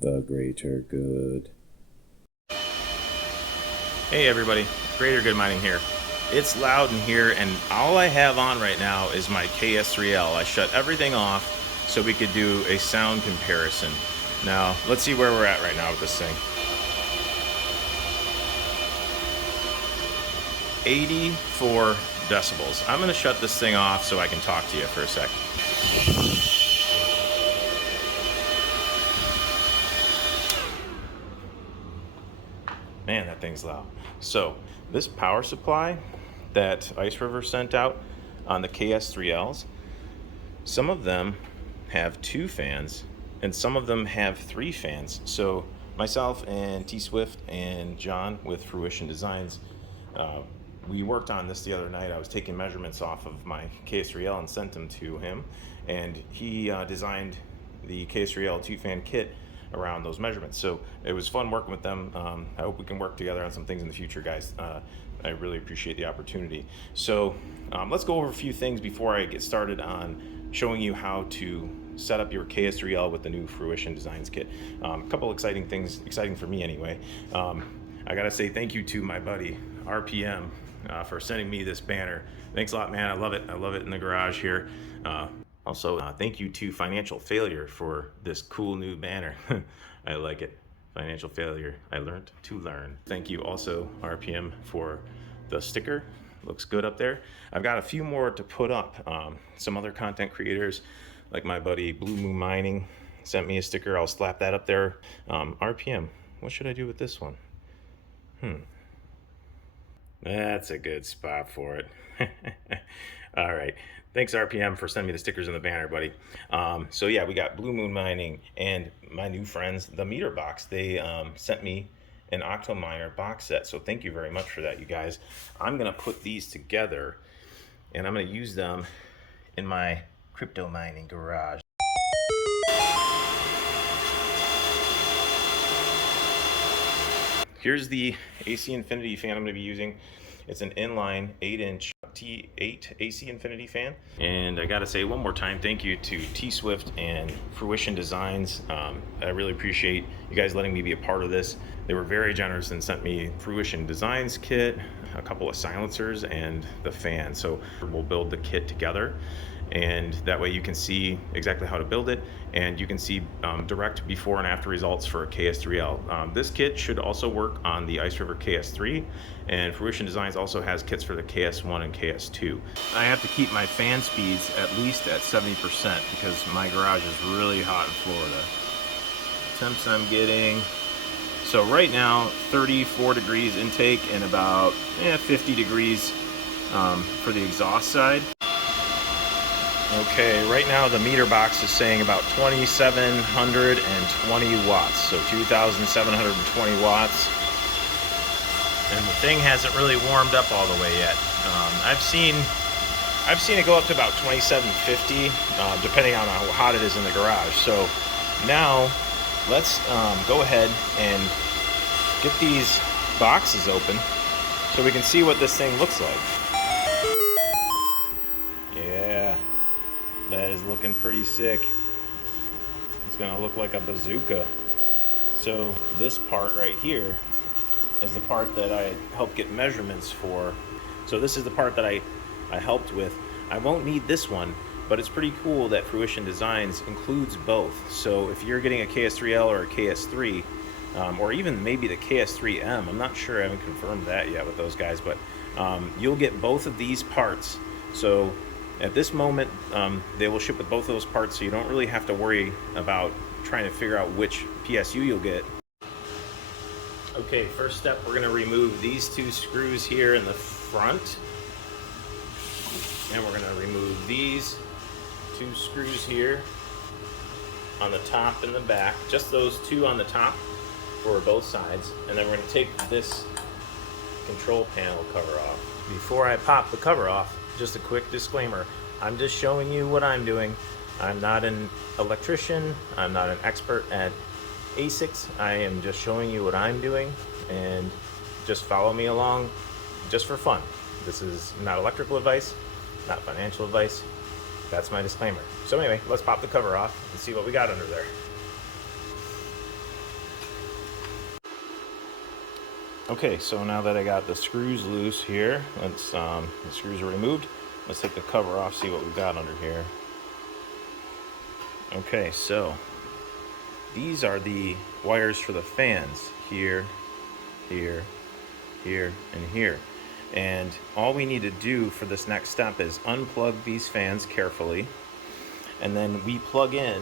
the greater good. Hey everybody, Greater Good Mining here. It's loud in here and all I have on right now is my KS3L. I shut everything off so we could do a sound comparison. Now, let's see where we're at right now with this thing. 84 decibels. I'm gonna shut this thing off so I can talk to you for a sec. Man, that thing's loud. So this power supply that Iceriver sent out on the KS3Ls, some of them have 2 fans and some of them have 3 fans. So myself and T Swift and John with Fruition Designs, we worked on this the other night. I was taking measurements off of my KS3L and sent them to him, and he designed the KS3L 2-fan kit around those measurements. So it was fun working with them. I hope we can work together on some things in the future, guys. I really appreciate the opportunity. So let's go over a few things before I get started on showing you how to set up your KS3L with the new Fruition Designs kit. A couple exciting things, exciting for me anyway. I gotta say thank you to my buddy RPM for sending me this banner. Thanks a lot, man. I love it. I love it in the garage here. Also, thank you to Financial Failure for this cool new banner. I like it. Financial Failure. I learned to learn. Thank you also, RPM, for the sticker. Looks good up there. I've got a few more to put up. Some other content creators, like my buddy Blue Moon Mining, sent me a sticker. I'll slap that up there. RPM, what should I do with this one? That's a good spot for it. All right. Thanks, RPM, for sending me the stickers in the banner, buddy. So yeah, we got Blue Moon Mining and my new friends, the Meter Box. They sent me an Octominer box set. So thank you very much for that, you guys. I'm going to put these together and I'm going to use them in my crypto mining garage. Here's the AC Infinity fan I'm going to be using. It's an inline 8-inch T8 AC Infinity fan. And I gotta say one more time, thank you to T Swift and Fruition Designs. I really appreciate you guys letting me be a part of this. They were very generous and sent me Fruition Designs kit, a couple of silencers, and the fan. So we'll build the kit together, and that way you can see exactly how to build it, and you can see direct before and after results for a KS3L. This kit should also work on the Iceriver KS3, and Fruition Designs also has kits for the KS1 and KS2. I have to keep my fan speeds at least at 70% because my garage is really hot in Florida. Temps I'm getting, so right now 34 degrees intake and about 50 degrees for the exhaust side. Okay, right now the meter box is saying about 2,720 watts, so 2,720 watts. And the thing hasn't really warmed up all the way yet. I've seen it go up to about 2,750, depending on how hot it is in the garage. So now let's go ahead and get these boxes open so we can see what this thing looks like. Yeah. That is looking pretty sick. It's gonna look like a bazooka. So this part right here is the part that I helped get measurements for. So this is the part that I helped with. I won't need this one, but it's pretty cool that Fruition Designs includes both. So if you're getting a KS3L or a KS3, or even maybe the KS3M, I'm not sure, I haven't confirmed that yet with those guys, but you'll get both of these parts. So at this moment, they will ship with both of those parts, so you don't really have to worry about trying to figure out which PSU you'll get. Okay, first step, we're gonna remove these 2 screws here in the front. And we're gonna remove these 2 screws here on the top and the back. Just those 2 on the top for both sides. And then we're gonna take this control panel cover off. Before I pop the cover off, just a quick disclaimer. I'm just showing you what I'm doing. I'm not an electrician. I'm not an expert at ASICs. I am just showing you what I'm doing, and just follow me along just for fun. This is not electrical advice, not financial advice. That's my disclaimer. So anyway, let's pop the cover off and see what we got under there. Okay, so now that I got the screws loose here, the screws are removed. Let's take the cover off, see what we've got under here. Okay, so these are the wires for the fans here, here, here, and here. And all we need to do for this next step is unplug these fans carefully, and then we plug in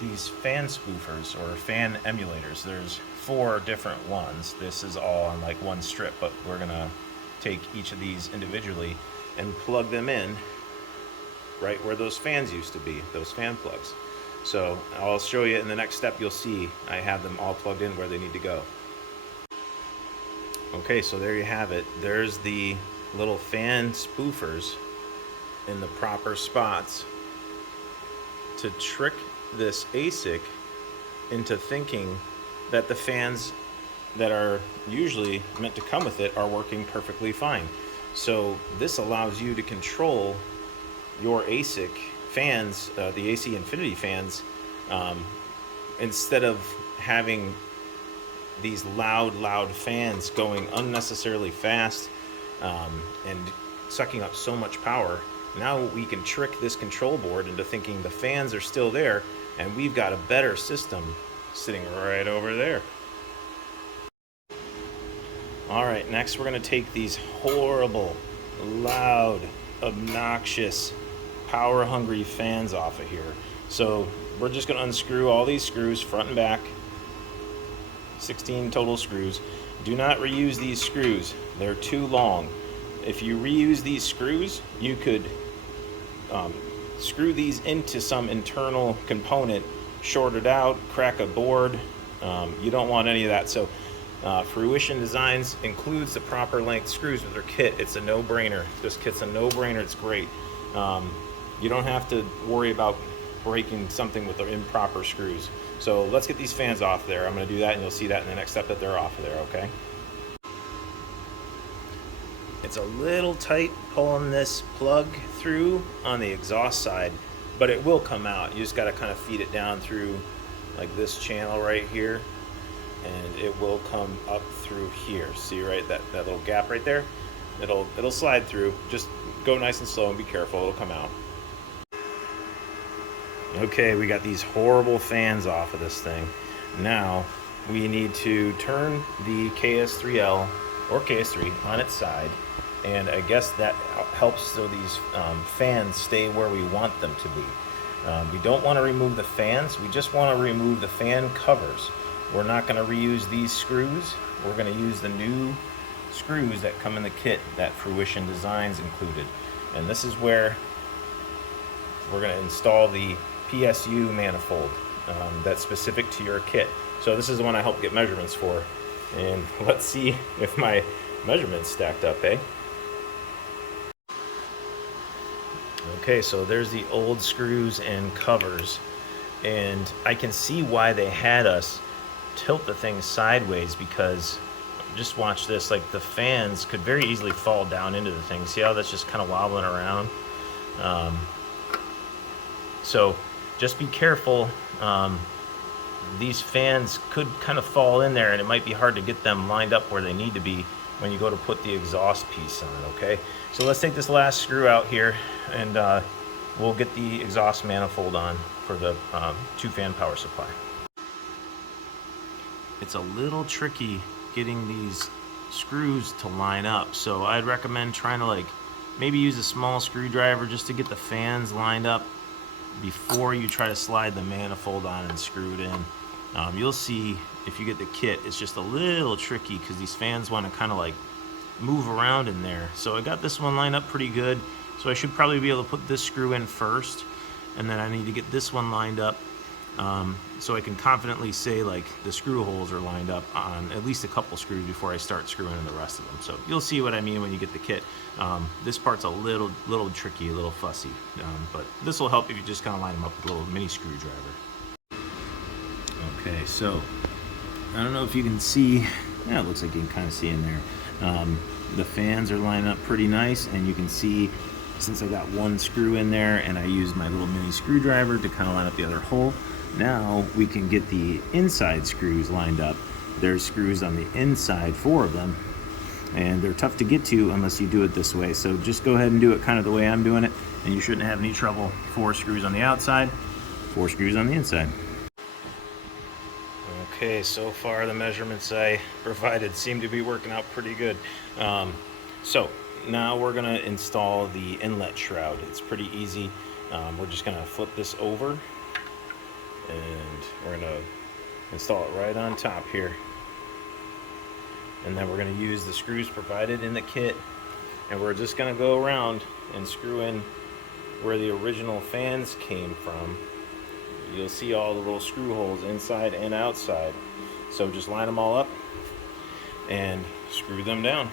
these fan spoofers or fan emulators. There's 4 different ones. This is all on like one strip, but we're gonna take each of these individually and plug them in right where those fans used to be, those fan plugs. So I'll show you in the next step. You'll see I have them all plugged in where they need to go. Okay, so there you have it. There's the little fan spoofers in the proper spots to trick this ASIC into thinking that the fans that are usually meant to come with it are working perfectly fine. So this allows you to control your ASIC fans, the AC Infinity fans, instead of having these loud fans going unnecessarily fast and sucking up so much power. Now we can trick this control board into thinking the fans are still there, and we've got a better system sitting right over there. All right, next we're gonna take these horrible, loud, obnoxious, power-hungry fans off of here. So we're just gonna unscrew all these screws, front and back, 16 total screws. Do not reuse these screws. They're too long. If you reuse these screws, you could screw these into some internal component, short it out, crack a board. You don't want any of that. So Fruition Designs includes the proper length screws with their kit. It's a no-brainer. This kit's a no-brainer. It's great. You don't have to worry about breaking something with the improper screws. So let's get these fans off there. I'm going to do that, and you'll see that in the next step that they're off of there, okay? It's a little tight pulling this plug through on the exhaust side, but it will come out. You just got to kind of feed it down through like this channel right here, and it will come up through here. See right that little gap right there? It'll slide through. Just go nice and slow and be careful. It'll come out. Okay, we got these horrible fans off of this thing. Now we need to turn the KS3L or KS3 on its side, and I guess that helps so these fans stay where we want them to be. We don't want to remove the fans, we just want to remove the fan covers. We're not going to reuse these screws. We're going to use the new screws that come in the kit that Fruition Designs included. And this is where we're going to install the PSU manifold that's specific to your kit. So this is the one I helped get measurements for. And let's see if my measurements stacked up, eh? Okay, so there's the old screws and covers. And I can see why they had us tilt the thing sideways, because just watch this, like the fans could very easily fall down into the thing. See how that's just kind of wobbling around? So just be careful. These fans could kind of fall in there, and it might be hard to get them lined up where they need to be when you go to put the exhaust piece on, okay? So let's take this last screw out here, and we'll get the exhaust manifold on for the 2-fan power supply. It's a little tricky getting these screws to line up, so I'd recommend trying to like maybe use a small screwdriver just to get the fans lined up before you try to slide the manifold on and screw it in. You'll see if you get the kit, it's just a little tricky because these fans want to kind of like move around in there. So I got this one lined up pretty good, so I should probably be able to put this screw in first, and then I need to get this one lined up so I can confidently say like the screw holes are lined up on at least a couple screws before I start screwing in the rest of them. So you'll see what I mean when you get the kit. This part's a little tricky, a little fussy, but this will help if you just kind of line them up with a little mini screwdriver. Okay, so I don't know if you can see, yeah, it looks like you can kind of see in there. The fans are lining up pretty nice, and you can see since I got one screw in there and I used my little mini screwdriver to kind of line up the other hole, now we can get the inside screws lined up there's screws on the inside, 4 of them, and they're tough to get to unless you do it this way. So just go ahead and do it kind of the way I'm doing it, and you shouldn't have any trouble. 4 screws on the outside, 4 screws on the inside. Okay, so far the measurements I provided seem to be working out pretty good. So now we're gonna install the inlet shroud. It's pretty easy. We're just gonna flip this over, and we're gonna install it right on top here. And then we're going to use the screws provided in the kit, and we're just going to go around and screw in where the original fans came from. You'll see all the little screw holes inside and outside. So just line them all up and screw them down.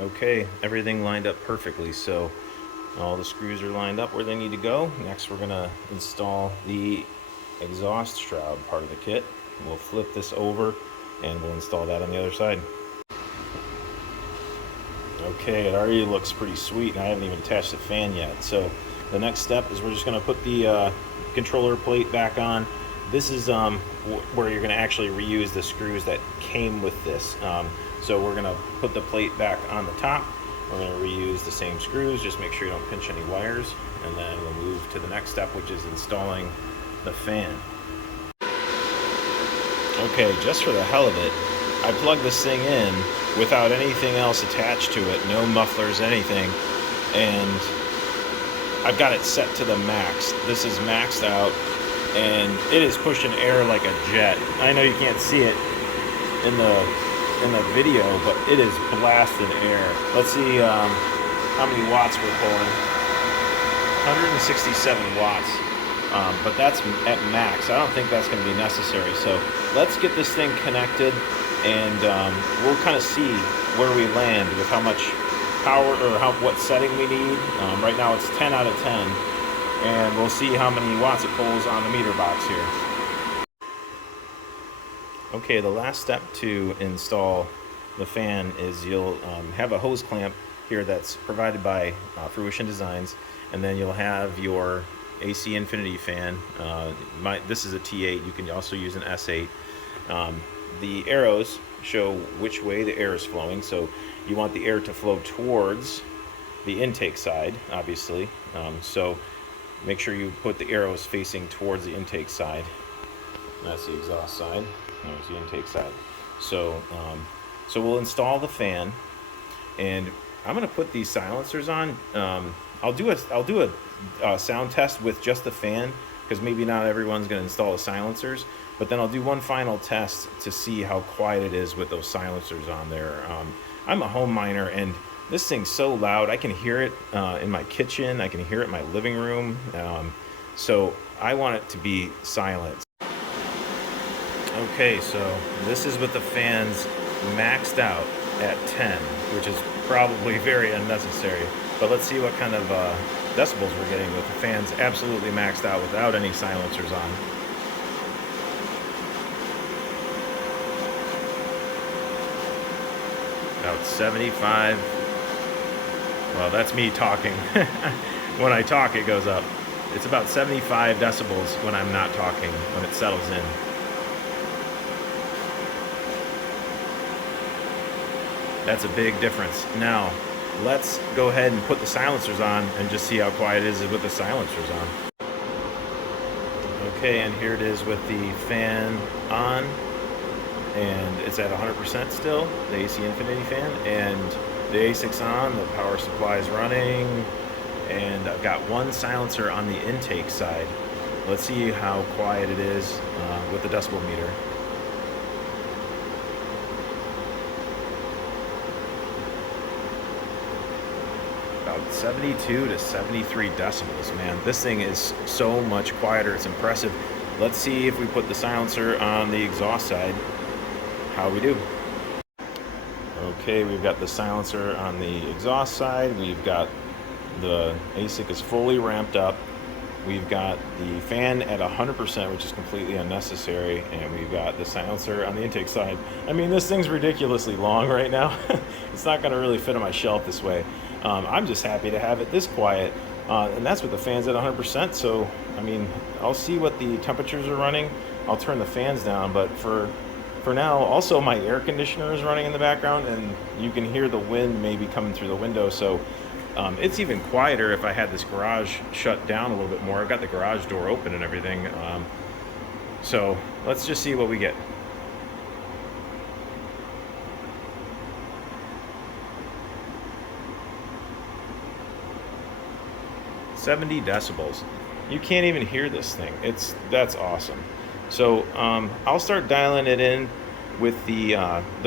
Okay, everything lined up perfectly, so all the screws are lined up where they need to go. Next we're going to install the exhaust shroud part of the kit. We'll flip this over and we'll install that on the other side. Okay, it already looks pretty sweet, and I haven't even attached the fan yet. So the next step is we're just going to put the controller plate back on. This is where you're going to actually reuse the screws that came with this. So we're going to put the plate back on the top. We're going to reuse the same screws, just make sure you don't pinch any wires, and then we'll move to the next step, which is installing the fan. Okay, just for the hell of it, I plugged this thing in without anything else attached to it, no mufflers, anything, and I've got it set to the max. This is maxed out, and it is pushing air like a jet. I know you can't see it in the video, but it is blasting air. Let's see how many watts we're pulling. 167 watts. But that's at max. I don't think that's going to be necessary. So let's get this thing connected, and we'll kind of see where we land with how much power or what setting we need. Right now it's 10 out of 10, and we'll see how many watts it pulls on the meter box here. Okay, the last step to install the fan is you'll have a hose clamp here that's provided by Fruition Designs, and then you'll have your AC infinity fan. This is a T8. You can also use an S8. The arrows show which way the air is flowing, so you want the air to flow towards the intake side, obviously. So make sure you put the arrows facing towards the intake side. That's the exhaust side. There's the intake side. So so we'll install the fan, and I'm going to put these silencers on. I'll do a sound test with just the fan, because maybe not everyone's going to install the silencers, but then I'll do one final test to see how quiet it is with those silencers on there. I'm a home miner, and this thing's so loud. I can hear it in my kitchen, I can hear it in my living room, so I want it to be silent. Okay, so this is with the fans maxed out at 10, which is probably very unnecessary, but let's see what kind of decibels we're getting with the fans absolutely maxed out without any silencers on. About 75. Well, that's me talking. When I talk, it goes up. It's about 75 decibels when I'm not talking, when it settles in. That's a big difference. Now, let's go ahead and put the silencers on and just see how quiet it is with the silencers on. Okay, and here it is with the fan on, and it's at 100% still, the AC Infinity fan, and the ASIC's on, the power supply is running, and I've got one silencer on the intake side. Let's see how quiet it is with the decibel meter. About 72 to 73 decibels, man. This thing is so much quieter, it's impressive. Let's see if we put the silencer on the exhaust side, how we do. Okay, we've got the silencer on the exhaust side, we've got the ASIC is fully ramped up, we've got the fan at 100%, which is completely unnecessary, and we've got the silencer on the intake side. I mean, this thing's ridiculously long right now. It's not going to really fit on my shelf this way. I'm just happy to have it this quiet, And that's with the fans at 100%. So, I mean, I'll see what the temperatures are running. I'll turn the fans down, but for now, also my air conditioner is running in the background, and you can hear the wind maybe coming through the window. So it's even quieter if I had this garage shut down a little bit more. I've got the garage door open and everything. So let's just see what we get. "70 decibels. You can't even hear this thing. That's awesome. So I'll start dialing it in with the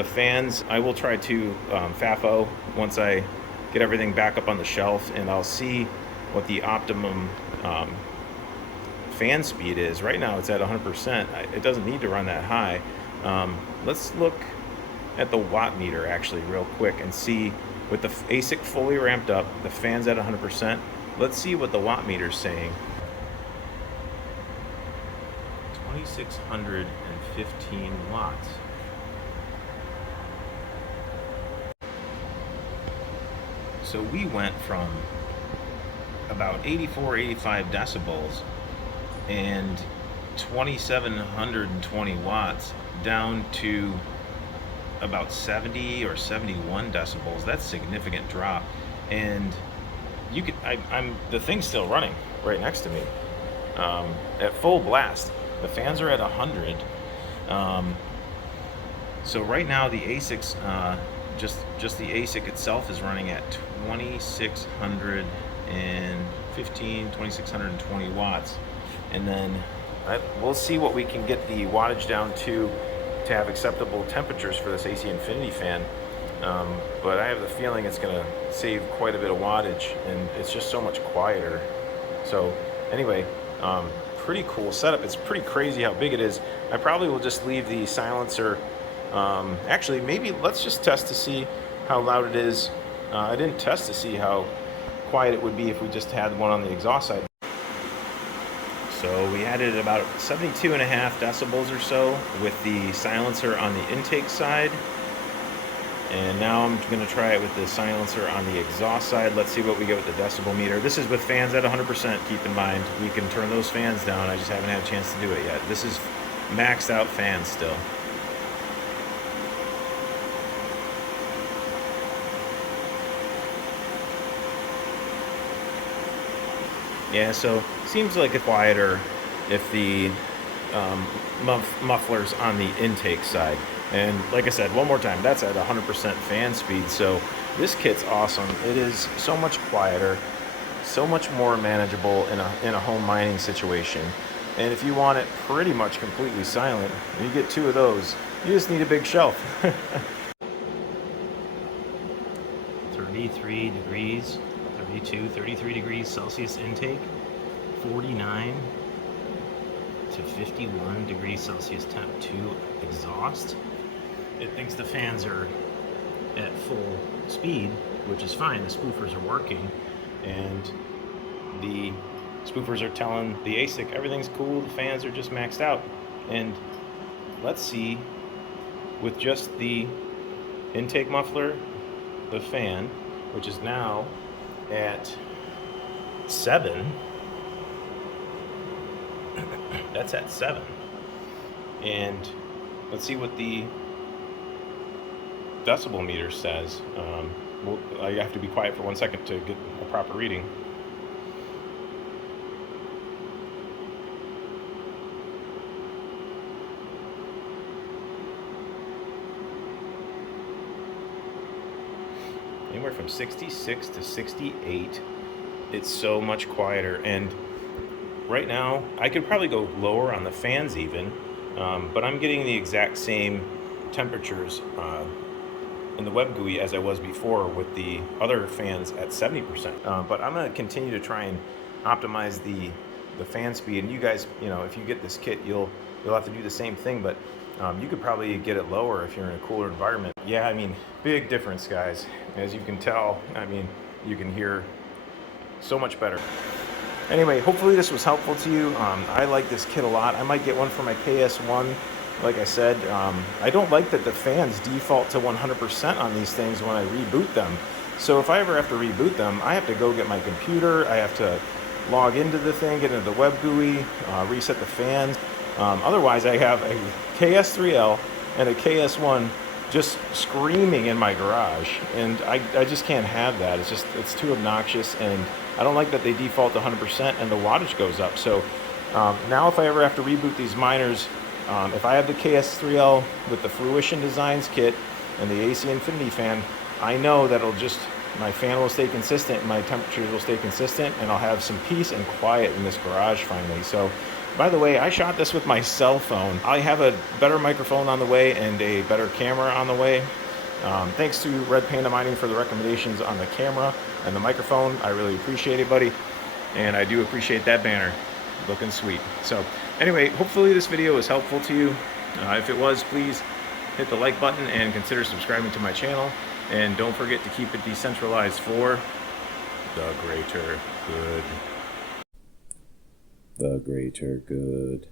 fans. I will try to FAFO once I get everything back up on the shelf, and I'll see what the optimum fan speed is. Right now it's at 100%. It doesn't need to run that high. Let's look at the watt meter actually real quick and see, with the ASIC fully ramped up, the fans at 100%. Let's see what the watt meter's saying. 2,615 watts. So we went from about 84, 85 decibels and 2,720 watts down to about 70 or 71 decibels. That's a significant drop. And you could, the thing's still running right next to me at full blast. The fans are at 100. So right now the ASICs, just the ASIC itself is running at 2,620 watts. And then we'll see what we can get the wattage down to have acceptable temperatures for this AC Infinity fan. But I have the feeling it's going to save quite a bit of wattage, and it's just so much quieter. So anyway, pretty cool setup. It's pretty crazy how big it is. I probably will just leave the silencer. Actually, maybe let's just test to see how loud it is. I didn't test to see how quiet it would be if we just had one on the exhaust side. So we added about 72.5 decibels or so with the silencer on the intake side. And now I'm going to try it with the silencer on the exhaust side. Let's see what we get with the decibel meter. This is with fans at 100%. Keep in mind, we can turn those fans down. I just haven't had a chance to do it yet. This is maxed out fans still. Yeah, so seems like it's quieter if the muffler's on the intake side. And like I said, one more time, that's at 100% fan speed. So this kit's awesome. It is so much quieter, so much more manageable in a home mining situation. And if you want it pretty much completely silent, you get two of those. You just need a big shelf. 33 degrees, 32, 33 degrees Celsius intake, 49 to 51 degrees Celsius temp to exhaust. It thinks the fans are at full speed, which is fine. The spoofers are working, and the spoofers are telling the ASIC everything's cool, the fans are just maxed out. And let's see, with just the intake muffler, the fan, which is now at 7, that's at 7. And let's see what the decibel meter says. I have to be quiet for 1 second to get a proper reading. Anywhere from 66 to 68. It's so much quieter. And right now, I could probably go lower on the fans even, but I'm getting the exact same temperatures in the web GUI as I was before with the other fans at 70%. But I'm going to continue to try and optimize the fan speed. And you guys, if you get this kit, you'll have to do the same thing. But you could probably get it lower if you're in a cooler environment. Yeah, I mean, big difference, guys. As you can tell, I mean, you can hear so much better. Anyway, hopefully this was helpful to you. I like this kit a lot. I might get one for my KS1. Like I said, I don't like that the fans default to 100% on these things when I reboot them. So if I ever have to reboot them, I have to go get my computer, I have to log into the thing, get into the web GUI, reset the fans. Otherwise, I have a KS3L and a KS1 just screaming in my garage, and I just can't have that. It's too obnoxious, and I don't like that they default to 100% and the wattage goes up. So now if I ever have to reboot these miners, if I have the KS3L with the Fruition Designs kit and the AC Infinity fan, I know that my fan will stay consistent and my temperatures will stay consistent, and I'll have some peace and quiet in this garage finally. So, by the way, I shot this with my cell phone. I have a better microphone on the way and a better camera on the way. Thanks to Red Panda Mining for the recommendations on the camera and the microphone. I really appreciate it, buddy. And I do appreciate that banner. Looking sweet. So anyway, hopefully this video was helpful to you. If it was, please hit the like button and consider subscribing to my channel. And don't forget to keep it decentralized for the greater good. The greater good.